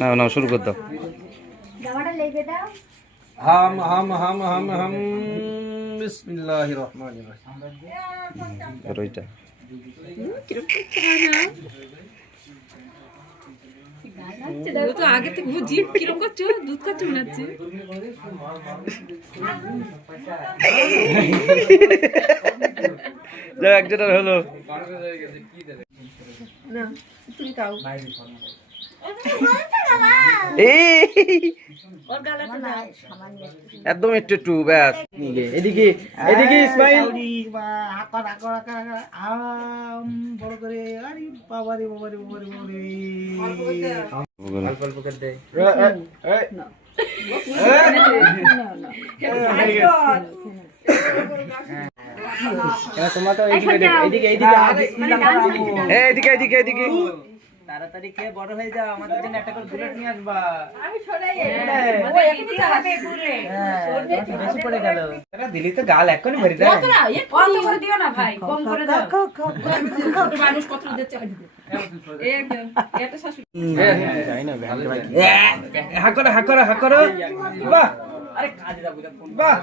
না না শুরু কর দাও। জামাটা লেগে দাও। হাম হাম হাম হাম হাম বিসমিল্লাহির রহমানির রহিম। আর ওইটা ও তো আগে থেকে ও জিভ কিরকম করছো, দুধ খাচ্ছে মনে হচ্ছে। যাও একজনের হলো। না তুমি খাও। ওর গালাতে দাও। একদম একটু একটু ব্যাস। এদিকে এদিকে ইসমাইল। বড় করে আরে বাবারে বাবারে বাবারে বাবারে অল্প অল্প করে দে। তোমরা তো এদিকে এদিকে এদিকে এদিকে এদিকে তাড়াতাড়ি খেয়ে বড় হয়ে যাও, আমাদের জন্য একটা করে বুলেট নিয়ে আসবা। আমি সরাই ও একটু চালাবে বুলেট। বেশি পড়ে গেল। এরা দিলি তো গাল এক্ষুনি ভরে দেয়। কতটা কম করে দিও না ভাই, কম করে দাও। ছোট মানুষ কত দিতে হয় দিতে। একদম এটা শাশুড়ি। হা করো হা করো হা করো। বাহ, আরে কাজে যাবো বাহ।